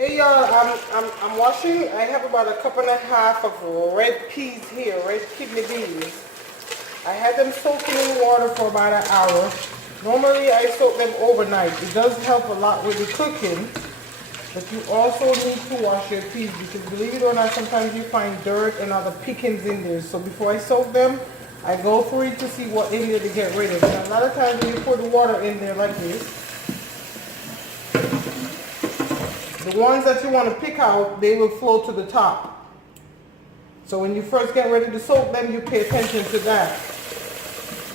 Hey y'all, I'm washing. I have about a cup and a half of red peas here, red kidney beans. I had them soaking in water for about an hour. Normally I soak them overnight. It does help a lot with the cooking, but you also need to wash your peas because believe it or not, sometimes you find dirt and other pickings in there. So before I soak them, I go through it to see what in there to get rid of. And a lot of times when you put the water in there like this, the ones that you want to pick out, they will flow to the top. So when you first get ready to soak them, you pay attention to that.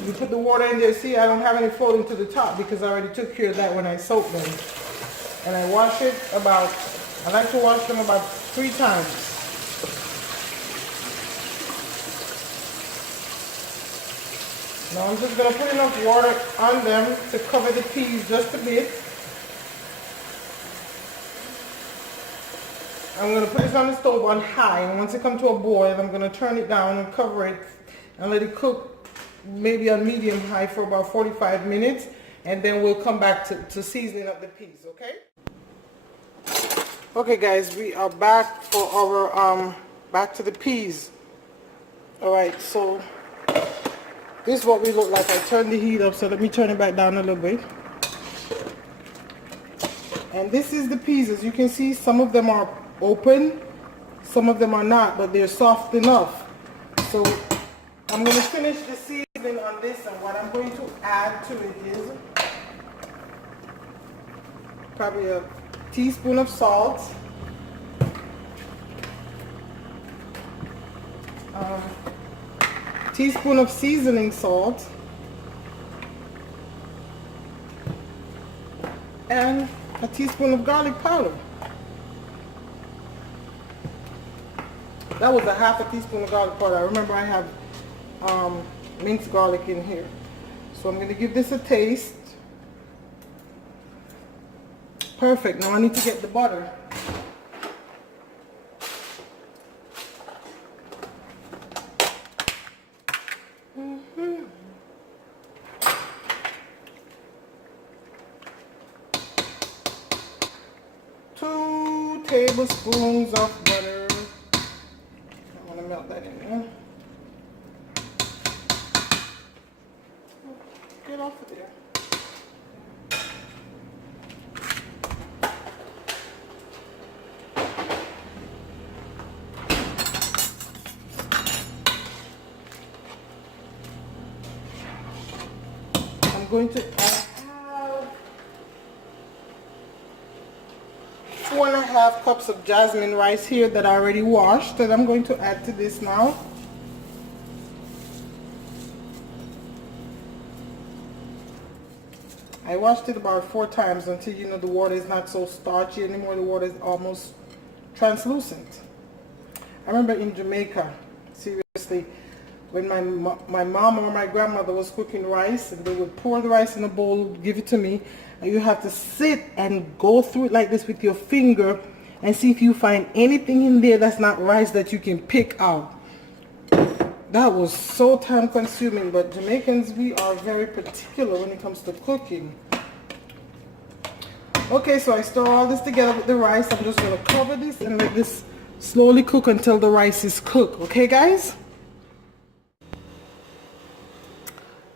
You put the water in there. See, I don't have any floating to the top because I already took care of that when I soaked them. And I wash it about, I like to wash them about 3 times. Now I'm just going to put enough water on them to cover the peas just a bit. I'm going to put this on the stove on high, and once it comes to a boil, I'm going to turn it down and cover it and let it cook maybe on medium high for about 45 minutes, and then we'll come back to seasoning up the peas, okay? Okay guys, we are back for our, back to the peas. Alright, so this is what we look like. I turned the heat up, so let me turn it back down a little bit. And this is the peas. As you can see, some of them are open, some of them are not, but they're soft enough. So I'm going to finish the seasoning on this, and what I'm going to add to it is probably a teaspoon of salt, teaspoon of seasoning salt, and a teaspoon of garlic powder. That was a half a teaspoon of garlic powder. I remember I have minced garlic in here. So I'm going to give this a taste. Perfect. Now I need to get the butter. Mm-hmm. 2 tablespoons of butter. I want to melt that in there. Get off of there. I'm going to add 4.5 cups of jasmine rice here that I already washed, that I'm going to add to this now. I washed it about 4 times until you know the water is not so starchy anymore. The water is almost translucent. I remember in Jamaica, seriously, when my mom or my grandmother was cooking rice, and they would pour the rice in a bowl, give it to me, and you have to sit and go through it like this with your finger and see if you find anything in there that's not rice that you can pick out. That was so time consuming, but Jamaicans, we are very particular when it comes to cooking. Okay, so I stir all this together with the rice. I'm just going to cover this and let this slowly cook until the rice is cooked. Okay, guys?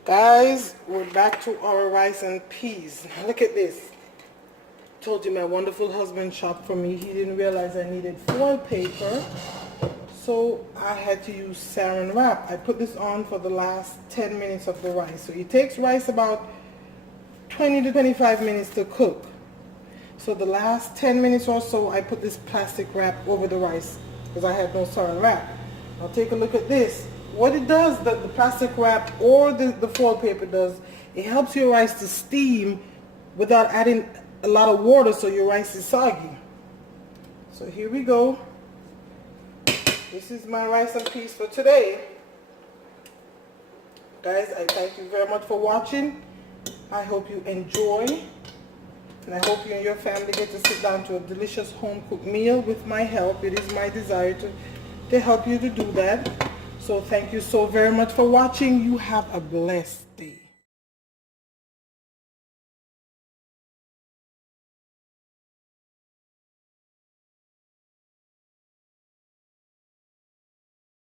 Guys, we're back to our rice and peas. Look at this. Told you my wonderful husband shopped for me. He didn't realize I needed foil paper, so I had to use saran wrap. I put this on for the last 10 minutes of the rice. So it takes rice about 20 to 25 minutes to cook. So the last 10 minutes or so, I put this plastic wrap over the rice because I had no saran wrap. Now take a look at this. What it does, the plastic wrap or the foil paper does, it helps your rice to steam without adding a lot of water so your rice is soggy. So here we go. This is my rice and peas for today. Guys, I thank you very much for watching. I hope you enjoy. And I hope you and your family get to sit down to a delicious home-cooked meal with my help. It is my desire to help you to do that. So thank you so very much for watching. You have a blessed